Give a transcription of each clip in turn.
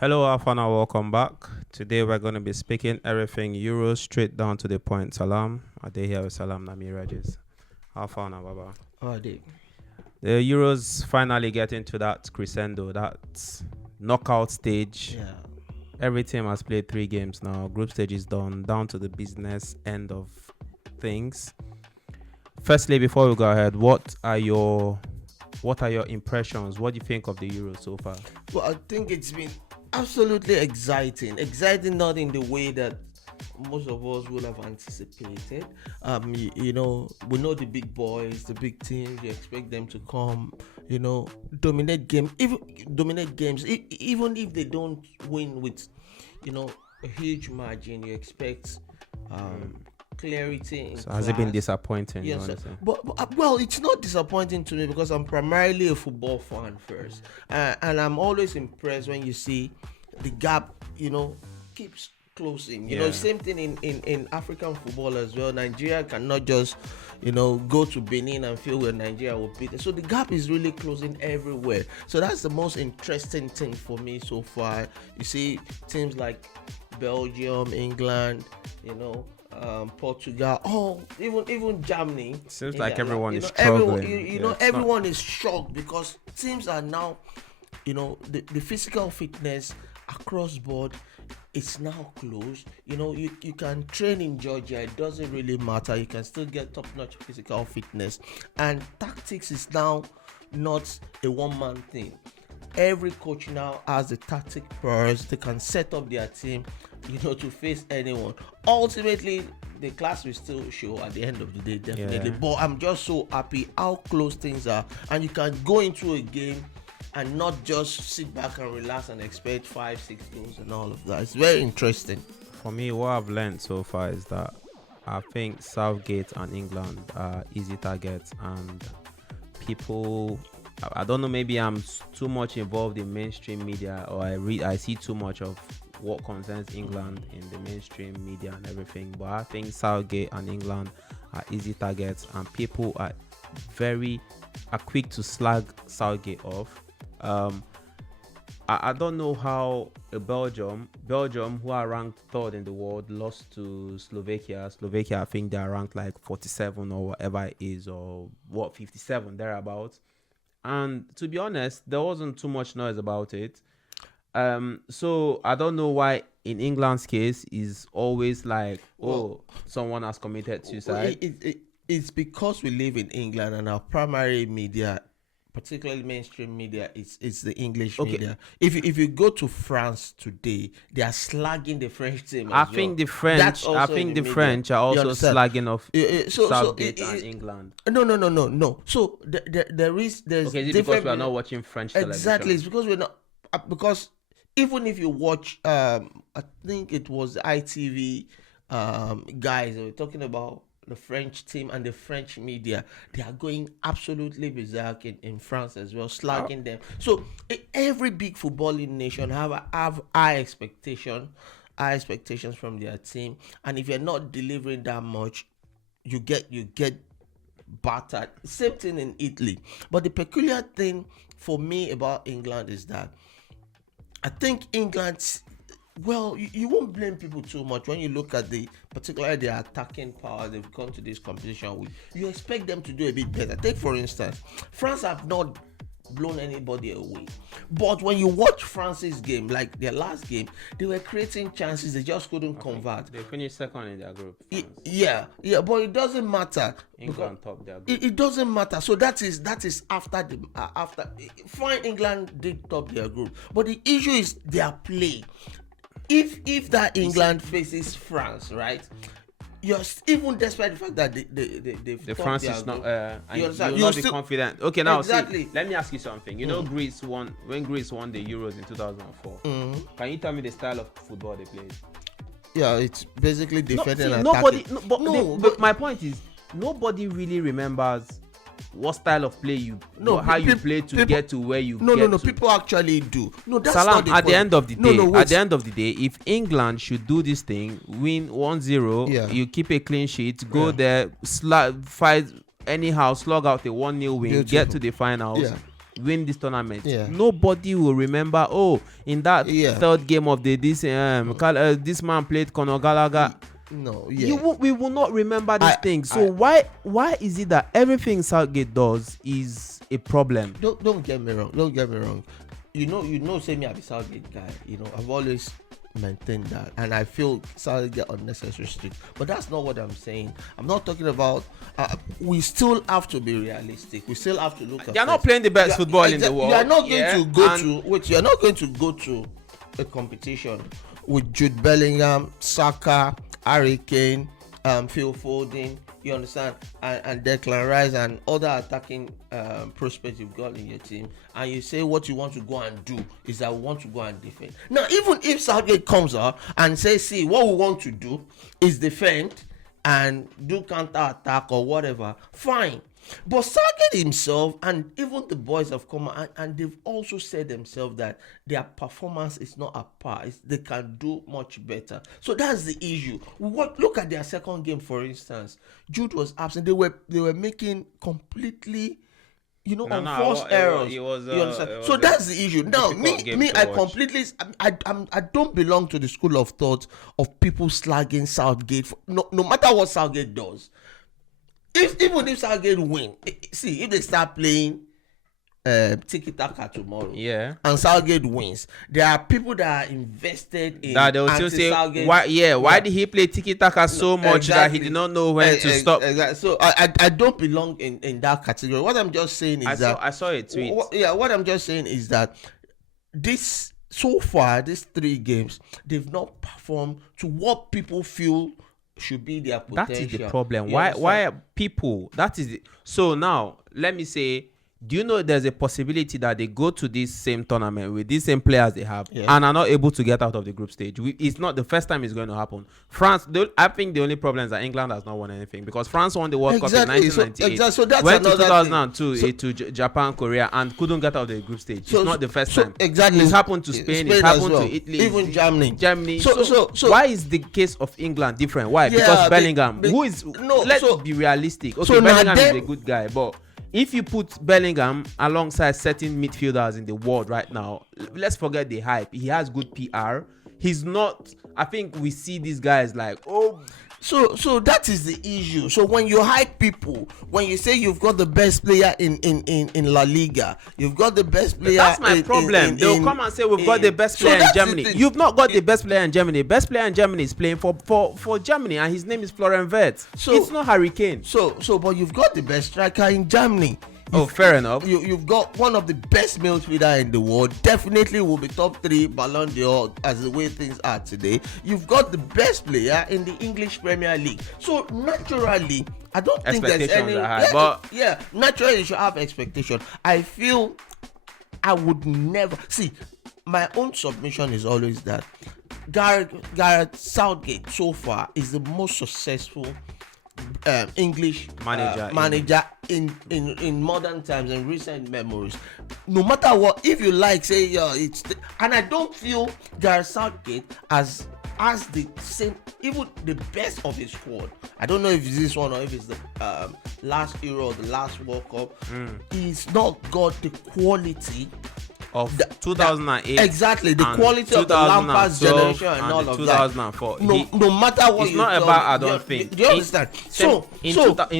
Hello, Afana. Welcome back. Today we're going to be speaking everything Euro straight down to the point. Salam. I day here with Salam Nami Rajes. Afana, Baba. Oh, Dave. The Euros finally getting to that crescendo, that knockout stage. Yeah. Every team has played 3 games now. Group stage is done, down to the business end of things. Firstly, before we go ahead, what are your impressions? What do you think of the Euro so far? Well, I think it's been absolutely exciting. Exciting not in the way that most of us would have anticipated. We know the big boys, the big teams. You expect them to come, dominate games. Even if they don't win with, a huge margin. You expect clarity. So has it been disappointing? Yes, but well, it's not disappointing to me because I'm primarily a football fan first, and I'm always impressed when you see the gap, keeps closing. Same thing in African football as well. Nigeria cannot just, go to Benin and feel where Nigeria will beat it. So the gap is really closing everywhere. So that's the most interesting thing for me so far. You see teams like Belgium, England, Portugal, even Germany. Seems like everyone is struggling. Everyone is shocked because teams are now, the physical fitness across board. It's now closed. You can train in Georgia. It doesn't really matter. You can still get top-notch physical fitness, and tactics is now not a one-man thing. Every coach now has the tactic first. They can set up their team, to face anyone. Ultimately, the class will still show at the end of the day, definitely. But I'm just so happy how close things are, and you can go into a game and not just sit back and relax and expect 5-6 goals and all of that. It's very interesting. For me, what I've learned so far is that I think Southgate and England are easy targets, and people, I don't know, maybe I'm too much involved in mainstream media, or I see too much of what concerns England in the mainstream media and everything, but I think Southgate and England are easy targets, and people are quick to slag Southgate off. I don't know how Belgium, who are ranked 3rd in the world, lost to Slovakia. I think they are ranked like 47 or whatever it is, or 57 thereabouts. And to be honest, there wasn't too much noise about it. So I don't know why in England's case is always like, someone has committed suicide. It's because we live in England and our primary media, particularly mainstream media, it's the English media. If you go to France today, they are slagging the French team. I think the French are also slagging off Southgate and England. No. So there's okay, is it because we are not watching French television? Exactly, it's because we're not, because even if you watch, I think it was the ITV guys, they were talking about the French team and the French media. They are going absolutely berserk in France as well, slagging them. So every big footballing nation have high expectations from their team, and if you're not delivering that much, you get battered. Same thing in Italy. But the peculiar thing for me about England is that I think England's, well, you won't blame people too much when you look at particularly the attacking power they've come to this competition with. You expect them to do a bit better. Take for instance, France have not blown anybody away, but when you watch France's game, like their last game, they were creating chances, they just couldn't convert. They finished second in their group. Yeah, but it doesn't matter. England top their group. It doesn't matter. So that is after fine. England did top their group, but the issue is their play. If that England faces France, right? You're even despite the fact that the France is not, and you'll not be confident. Okay, now exactly. See, let me ask you something. Greece won the Euros in 2004. Can you tell me the style of football they played? Yeah, it's basically defending and attacking. But my point is, nobody really remembers what style of play you play to get to where you get to. People actually do. No, that's Salam, not the at point. the end of the day, No, at the end of the day, if England should do this thing, win 1-0, you keep a clean sheet, go there, fight anyhow, slug out a 1-0 win, get to the finals. win this tournament, Yeah. nobody will remember, oh, in that third game of this man played Conor Gallagher. No, yeah. We will not remember this thing. So why is it that everything Southgate does is a problem? Don't get me wrong. Don't get me wrong. You know, say me, I'm a Southgate guy. You know, I've always maintained that, and I feel Southgate unnecessary strict. But that's not what I'm saying. I'm not talking about. We still have to be realistic. We still have to look at. They're not playing the best football in the world. You are not going to go to. Wait, you are not going to go to a competition with Jude Bellingham, Saka, Harry Kane, Phil Foden, you understand, and Declan Rice and other attacking prospects you've got in your team, and you say what you want to go and do is that we want to go and defend. Now, even if Southgate comes out and says, see, what we want to do is defend and do counter attack or whatever, fine. But Southgate himself and even the boys have come and they've also said themselves that their performance is not at par. They can do much better. So that's the issue. Look at their second game, for instance. Jude was absent. They were making completely, unforced errors. You understand? So that's the issue. Now, I don't belong to the school of thought of people slagging Southgate. No matter what Southgate does. Even if Southgate win, see, if they start playing tiki-taka tomorrow, and Southgate wins, there are people that are invested in that they will still say, why did he play tiki-taka so much that he did not know when to stop? Exactly. So I don't belong in that category. What I'm just saying is I saw a tweet. What I'm just saying is that so far, these 3 games, they've not performed to what people feel should be their potential. That is the problem. Why are people? That is the, so now let me say, do you know there's a possibility that they go to this same tournament with these same players they have and are not able to get out of the group stage? It's not the first time it's going to happen. France, I think the only problem is that England has not won anything, because France won the World Cup in 1998. So that's went to 2002 to Japan, Korea, and couldn't get out of the group stage. It's not the first time. Exactly. It's happened to Spain. It's happened to Italy. Even Germany. So why is the case of England different? Why? Because Bellingham, let's be realistic. Okay, Bellingham is a good guy, but if you put Bellingham alongside certain midfielders in the world right now, let's forget the hype. He has good PR. He's not. I think we see these guys like, oh. So that is the issue. So when you hype people, when you say you've got the best player in La Liga, you've got the best player. That's my problem. They'll come and say we've got the best player in Germany. You've not got the best player in Germany. Best player in Germany is playing for Germany, and his name is Florian Wirtz. So it's not Harry Kane. So but you've got the best striker in Germany. Fair enough. You've got one of the best midfielder in the world. Definitely will be top 3 Ballon d'Or as the way things are today. You've got the best player in the English Premier League. So naturally, I don't think there's any. Naturally you should have expectation. I feel I would never see. My own submission is always that Gareth Southgate so far is the most successful English manager in modern times and recent memories. No matter what, if you like, say and I don't feel Gareth Southgate as the same, even the best of his squad. I don't know if it's this one or if it's the last Euro or the last World Cup. He's not got the quality of 2008, exactly the quality of the Lampard's generation and all of 2004. That. No matter what, it's not about. I don't think. Do you understand? In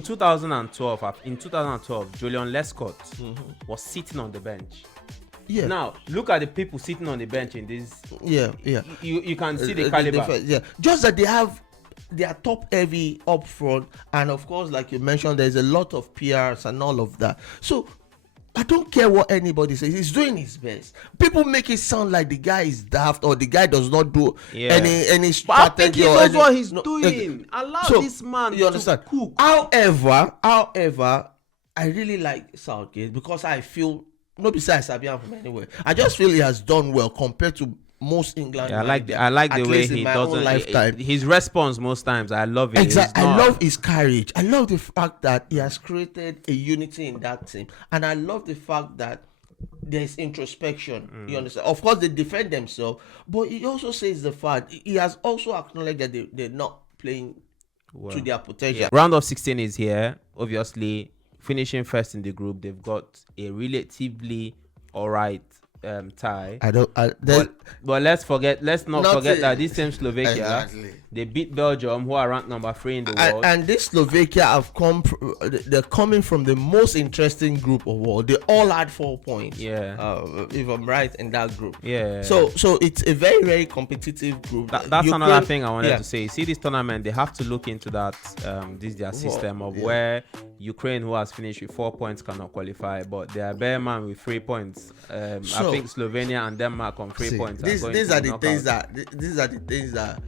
2012, Julian Lescott was sitting on the bench. Yeah. Now look at the people sitting on the bench in this. Yeah. You can see the caliber. Just that they are top heavy up front, and of course, like you mentioned, there's a lot of PRs and all of that. So I don't care what anybody says. He's doing his best. People make it sound like the guy is daft or the guy does not do any strategy. But I think he knows what he's doing. Allow this man to cook. However, I really like Southgate because I feel, not besides Sabian from anywhere, I just feel he has done well compared to most England. I like the way he doesn't. His response most times, I love it. Exactly. I love his courage. I love the fact that he has created a unity in that team, and I love the fact that there's introspection. You understand? Of course, they defend themselves, but he also says the fact he has also acknowledged that they're not playing to their potential. Round of 16 is here. Obviously, finishing first in the group. They've got a relatively alright tie. But let's not forget that this same Slovakia, they beat Belgium, who are ranked number 3 in the world. And this Slovakia they're coming from the most interesting group of world. They all had 4 points. Yeah. If I'm right in that group. Yeah. So it's a very, very competitive group. That's another thing I wanted to say. You see this tournament, they have to look into that their system of where Ukraine, who has finished with 4 points, cannot qualify, but they are bare man with 3 points. I think Slovenia and Denmark on 3 points. These are the things that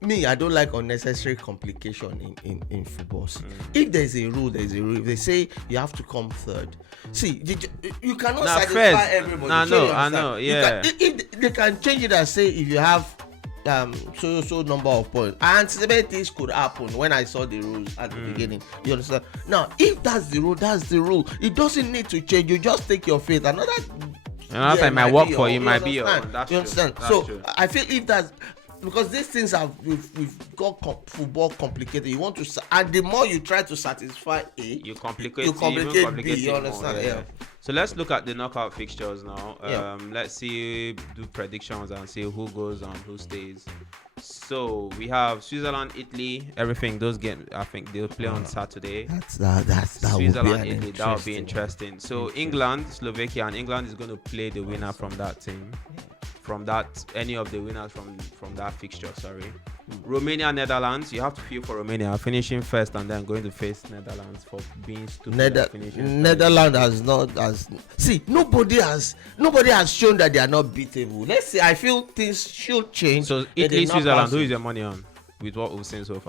me, I don't like unnecessary complication in football. If there's a rule, there's a rule. If they say you have to come third, you cannot satisfy everybody. I know. Yeah. If they can change it and say if you have so number of points. I anticipate this could happen when I saw the rules at the beginning. You understand? Now, if that's the rule, that's the rule. It doesn't need to change. You just take your faith. Another time might work for you, might be your. You understand? So I feel if that's because these things we've got football complicated. You want to, and the more you try to satisfy A, you complicate B. You understand? Yeah. So let's look at the knockout fixtures now. Let's do predictions and see who goes and who stays. So we have Switzerland, Italy, everything. Those games, I think they'll play on Saturday. That Switzerland, Italy, that will be interesting. So England, Slovakia, and England is going to play the winner from that team. From that, any of the winners from that fixture. Romania, Netherlands. You have to feel for Romania finishing first and then going to face Netherlands for being stupid. Netherlands has not nobody has shown that they are not beatable. Let's say I feel things should change. So Italy, Switzerland. Who is your money on with what we've seen so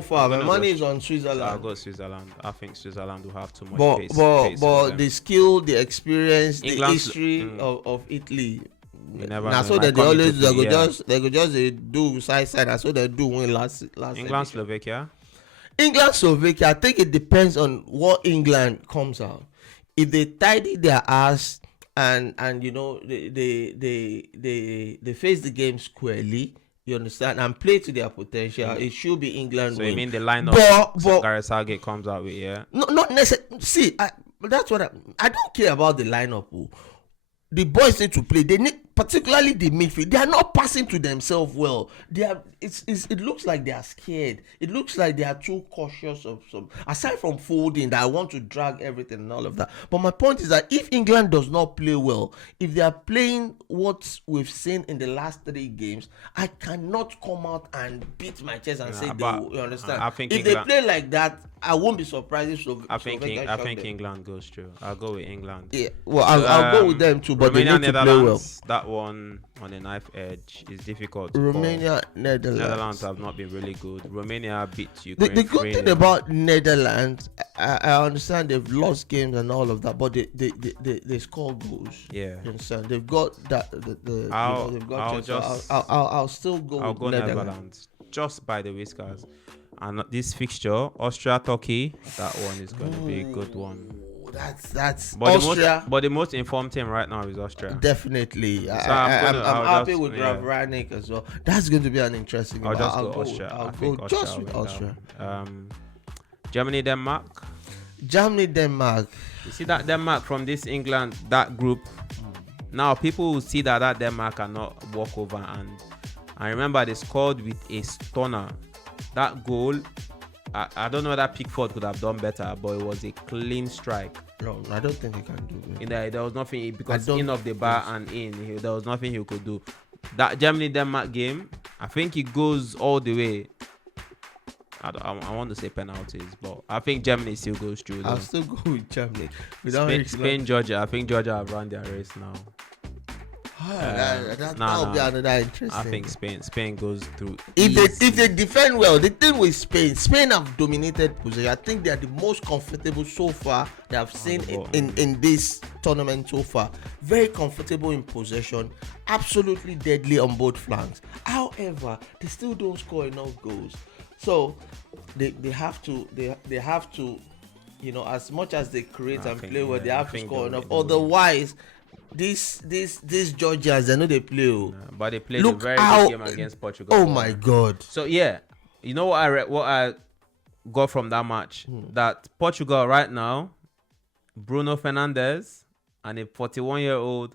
far? My money is on Switzerland. I'll go Switzerland. I think Switzerland will have too much pace. But the skill, the experience, the history of Italy. So that they could just do side. I saw they do win last England, Slovakia. I think it depends on what England comes out. If they tidy their ass and they face the game squarely, you understand, and play to their potential, it should be England. So you mean the lineup Gareth Southgate comes out with? No, not necessarily. See, that's what I don't care about the lineup. The boys need to play. They need, particularly the midfield. They are not passing to themselves well. It looks like they are scared. It looks like they are too cautious of some. Aside from folding, that I want to drag everything and all of that. But my point is that if England does not play well, if they are playing what we've seen in the last 3 games, I cannot come out and beat my chest and say they will. You understand? I think if they play like that, I won't be surprised if I think England goes through. I'll go with England. Yeah, well, I'll go with them too, but Romania, they need to play well. That one on the knife edge is difficult. Romania, Netherlands have not been really good. Romania beat Ukraine. The good thing about Netherlands, I understand they've lost games and all of that, but they score goals. Yeah, you understand? They've got that. I'll still go. I'll go Netherlands just by the whiskers. And this fixture, Austria, Turkey, that one is going to be a good one. That's Austria. But the most informed team right now is Austria. Definitely. I'm happy with Ravranik as well. That's going to be an interesting game. I'll go Austria. I'll go just with Austria. Germany, Denmark. You see that Denmark from this England, that group. Now people will see that Denmark cannot walk over. And remember, they scored with a stunner. That goal, I don't know whether Pickford could have done better, but it was a clean strike. No, I don't think he can do it. There was nothing, because in of the bar and there was nothing he could do. That Germany-Denmark game, I think it goes all the way. I want to say penalties, but I think Germany still goes through. I'll still go with Germany. Spain, Georgia. I think Georgia have run their race now. That will be another interesting. I think Spain goes through. If they defend well, the thing with Spain have dominated possession. I think they are the most comfortable so far they have seen in this tournament so far. Very comfortable in possession, absolutely deadly on both flanks. However, they still don't score enough goals. So they have to, as much as they create and play well, they have to score enough. Otherwise, these Georgians, they know they play. But they played a very good game against Portugal. Oh my God! So yeah, you know what got from that match that Portugal right now, Bruno Fernandes and a 41-year-old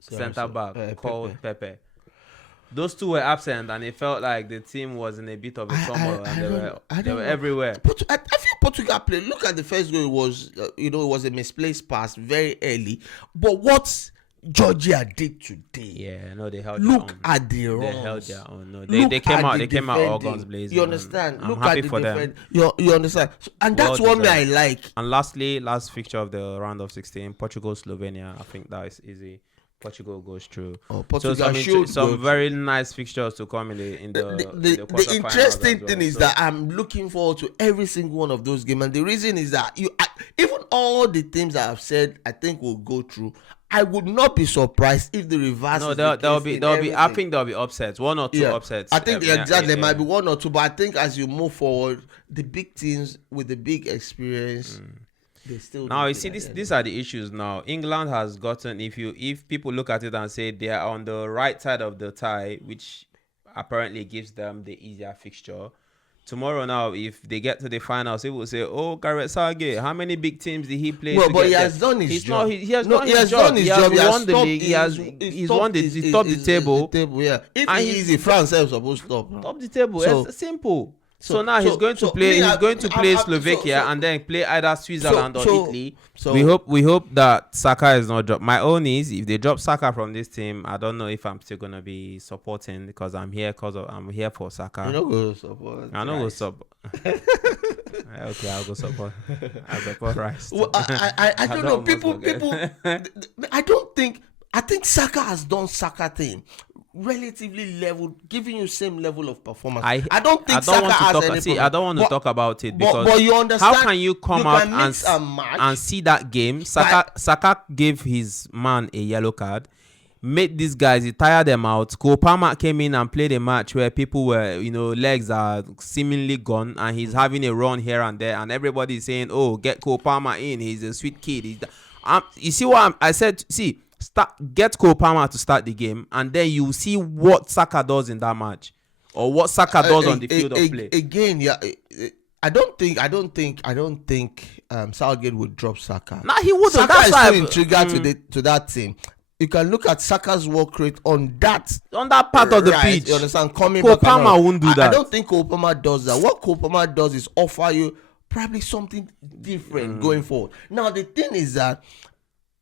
centre back called Pepe. Those two were absent, and it felt like the team was in a bit of a turmoil, and they were everywhere. I feel Portugal played. Look at the first goal. It was, it was a misplaced pass very early. But what Georgia did today? Yeah, no, they held. Look at the runs. They held their own. No, they came out. They came out all guns blazing. You understand? I'm Look happy at the for them. You understand? So, and that's what me I like. And lastly, last fixture of the round of 16, Portugal Slovenia. I think that is easy. Portugal goes through. Portugal some very nice fixtures to come in the interesting thing is that I'm looking forward to every single one of those games, and the reason is that even all the teams that I've said I think will go through, I would not be surprised if the reverse. No, there'll be. I think there'll be upsets, one or two upsets. I think exactly there might be one or two, but I think as you move forward, the big teams with the big experience. Now you see these are the issues now. England has gotten, if people look at it and say they are on the right side of the tie, which apparently gives them the easier fixture. Tomorrow now, if they get to the finals, people will say, "Oh, Gareth Southgate, how many big teams did he play?" Well, but he has done his job. He has done his job. He has won the league. He's won the top the table. Yeah. If he is in France, he's supposed to top the table. It's simple. So now he's going to play. He's going to play Slovakia and then play either Switzerland or Italy. So we hope that Saka is not dropped. My own is if they drop Saka from this team, I don't know if I'm still gonna be supporting because I'm here for Saka. You don't go support. I don't go support. Okay, I'll go support. I'll support Rice. Well, I don't know. People. I think Saka has done Saka thing. Relatively level, giving you same level of performance. I don't think Saka has any problem. I don't want to talk about it because but you understand, how can you come out and see that game? Saka gave his man a yellow card, made these guys, he tired them out. Cole Palmer came in and played a match where people were, legs are seemingly gone, and he's having a run here and there, and everybody is saying, "Oh, get Cole Palmer in. He's a sweet kid." You see what I said? See. Get Cole Palmer to start the game, and then you see what Saka does in that match, or what Saka does on the field of play. Again, yeah, I don't think Southgate would drop Saka. Nah, he wouldn't. Saka is still intrigued to that team. You can look at Saka's work rate on that part of the pitch. You understand? Cole Palmer won't do that. I don't think Cole Palmer does that. What Cole Palmer does is offer you probably something different going forward. Now the thing is that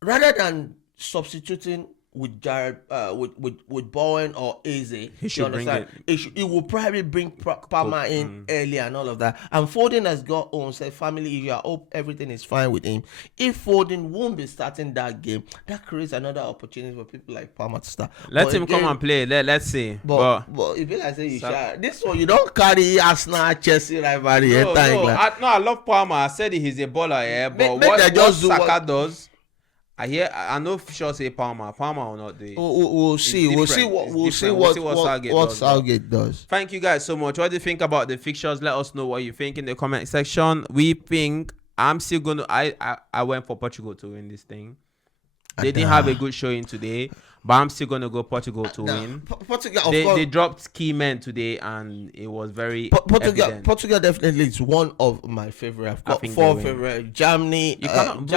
rather than substituting with Jared, with Bowen or Eze, he will probably bring Palmer in early and all of that. And Foden has got said family issue. I hope everything is fine with him. If Foden won't be starting that game, that creates another opportunity for people like Palmer to start. Let him come and play. Let's see. But if you like say you share this one, you don't carry Arsenal Chelsea rivalry. No, I love Palmer. I said he's a baller, but what Saka does. I know for sure say Palmer will not do it. We'll see what Southgate does. Thank you guys so much. What do you think about the fixtures? Let us know what you think in the comment section. We think I'm still gonna. I went for Portugal to win this thing. They didn't have a good showing today, but I'm still gonna go Portugal to win. Portugal, they dropped key men today, and it was very evident. Portugal definitely is one of my favorite. I've got 4 favorite. Germany. You cannot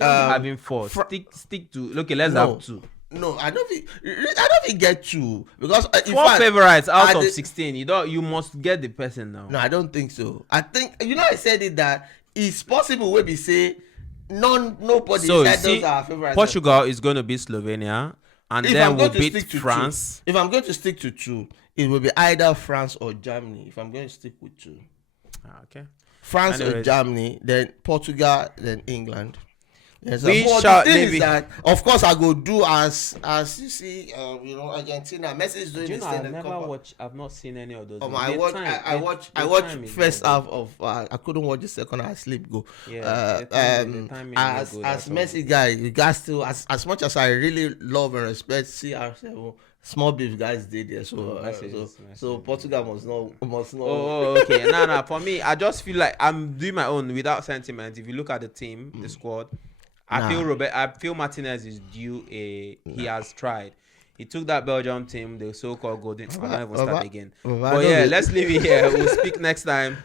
having 4. Stick to. Okay, let's have 2. No, I don't think get 2 because 4 favorites out of 16. You must get the person now. No, I don't think so. I think I said it that it's possible where we say. Nobody said those are favorites. Portugal is going to beat Slovenia, and then we'll beat France. If I'm going to stick to 2, it will be either France or Germany. If I'm going to stick with 2, okay, France or Germany, then Portugal, then England. Yes, of course, I go do as you see, Argentina. Messi is doing this thing. I've not seen any of those. I watch first half of. I couldn't watch the second. I sleep go. Yeah, as Messi guy, you guys still as much as I really love and respect CR7. Small beef guys did there, so Portugal must know. Oh, okay. No. For me, I just feel like I'm doing my own without sentiment. If you look at the team, the squad. I feel Martinez is due he has tried. He took that Belgium team, the so-called golden. I don't even start again. But yeah, let's leave it here. We'll speak next time.